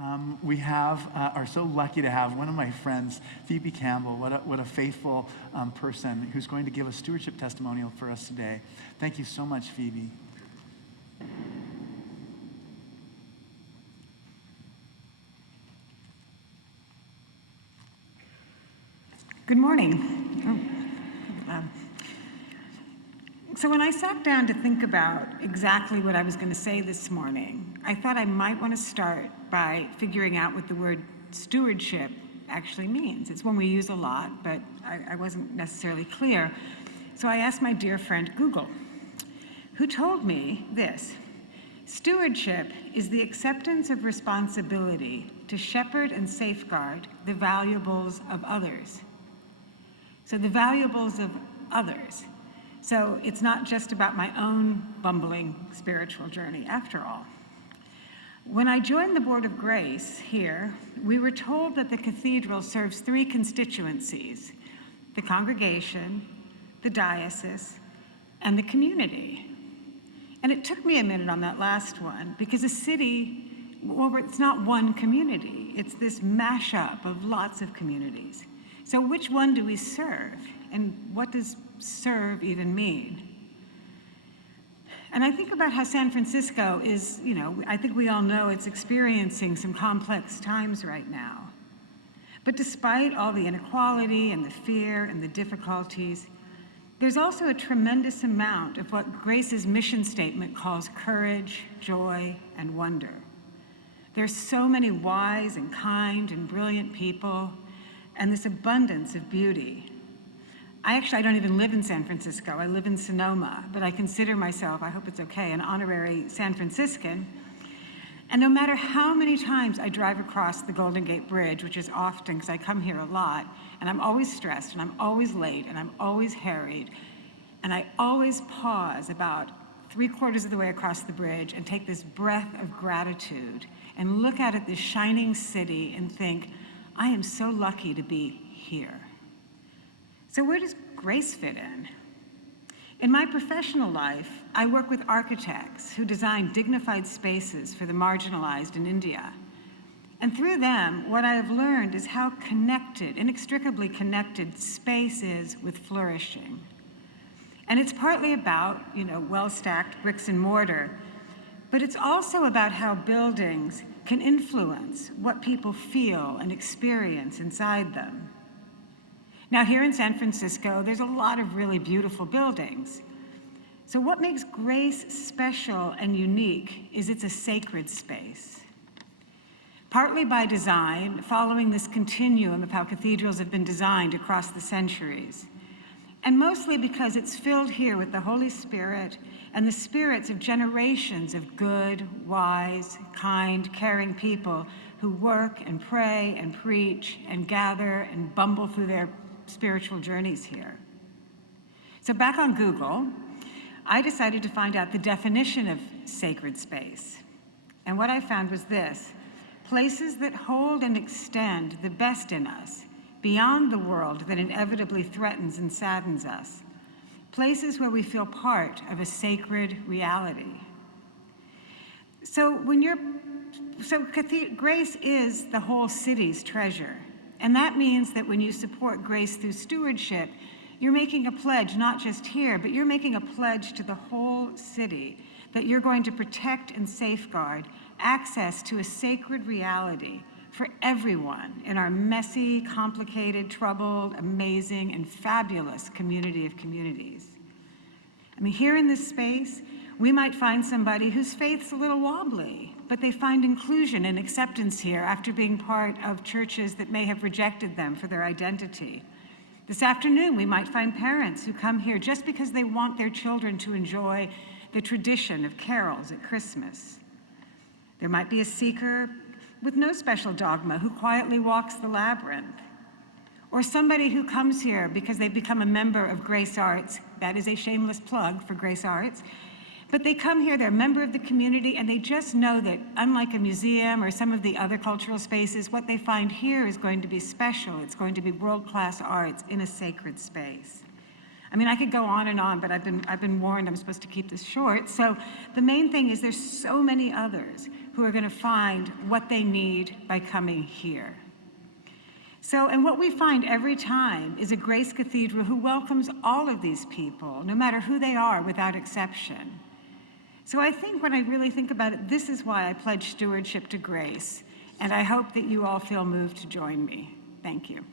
are so lucky to have one of my friends, Phoebe Campbell. What a faithful person who's going to give a stewardship testimonial for us today. Thank you so much, Phoebe. Good morning. So when I sat down to think about exactly what I was going to say this morning, I thought I might want to start by figuring out what the word stewardship actually means. It's one we use a lot, but I wasn't necessarily clear. So I asked my dear friend Google, who told me this: stewardship is the acceptance of responsibility to shepherd and safeguard the valuables of others. So the valuables of others. So it's not just about my own bumbling spiritual journey after all. When I joined the Board of Grace here, we were told that the cathedral serves three constituencies: the congregation, the diocese, and the community. And it took me a minute on that last one, because a city, well, it's not one community. It's this mashup of lots of communities. So which one do we serve? And what does serve even mean? And I think about how San Francisco is, I think we all know it's experiencing some complex times right now. But despite all the inequality and the fear and the difficulties, there's also a tremendous amount of what Grace's mission statement calls courage, joy, and wonder. There's so many wise and kind and brilliant people, and this abundance of beauty. I don't even live in San Francisco. I live in Sonoma, but I consider myself, I hope it's okay, an honorary San Franciscan. And no matter how many times I drive across the Golden Gate Bridge, which is often because I come here a lot, and I'm always stressed, and I'm always late, and I'm always harried, and I always pause about 3/4 of the way across the bridge and take this breath of gratitude and look out at this shining city and think, I am so lucky to be here. So where does Grace fit in? In my professional life, I work with architects who design dignified spaces for the marginalized in India. And through them, what I have learned is how connected, inextricably connected, space is with flourishing. And it's partly about, well-stacked bricks and mortar, but it's also about how buildings can influence what people feel and experience inside them. Now, here in San Francisco, there's a lot of really beautiful buildings. So what makes Grace special and unique is it's a sacred space. Partly by design, following this continuum of how cathedrals have been designed across the centuries, and mostly because it's filled here with the Holy Spirit and the spirits of generations of good, wise, kind, caring people who work and pray and preach and gather and bumble through their spiritual journeys here. So back on Google, I decided to find out the definition of sacred space. And what I found was this: places that hold and extend the best in us, beyond the world that inevitably threatens and saddens us. Places where we feel part of a sacred reality. So Grace is the whole city's treasure. And that means that when you support Grace through stewardship, you're making a pledge, not just here, but you're making a pledge to the whole city that you're going to protect and safeguard access to a sacred reality for everyone in our messy, complicated, troubled, amazing, and fabulous community of communities. Here in this space, we might find somebody whose faith's a little wobbly, but they find inclusion and acceptance here after being part of churches that may have rejected them for their identity. This afternoon, we might find parents who come here just because they want their children to enjoy the tradition of carols at Christmas. There might be a seeker with no special dogma who quietly walks the labyrinth. Or somebody who comes here because they've become a member of Grace Arts. That is a shameless plug for Grace Arts. But they come here, they're a member of the community, and they just know that unlike a museum or some of the other cultural spaces, what they find here is going to be special. It's going to be world-class arts in a sacred space. I mean, I could go on and on, but I've been warned I'm supposed to keep this short. So the main thing is there's so many others who are going to find what they need by coming here. So, and what we find every time is a Grace Cathedral who welcomes all of these people, no matter who they are, without exception. So I think when I really think about it, this is why I pledge stewardship to Grace, and I hope that you all feel moved to join me. Thank you.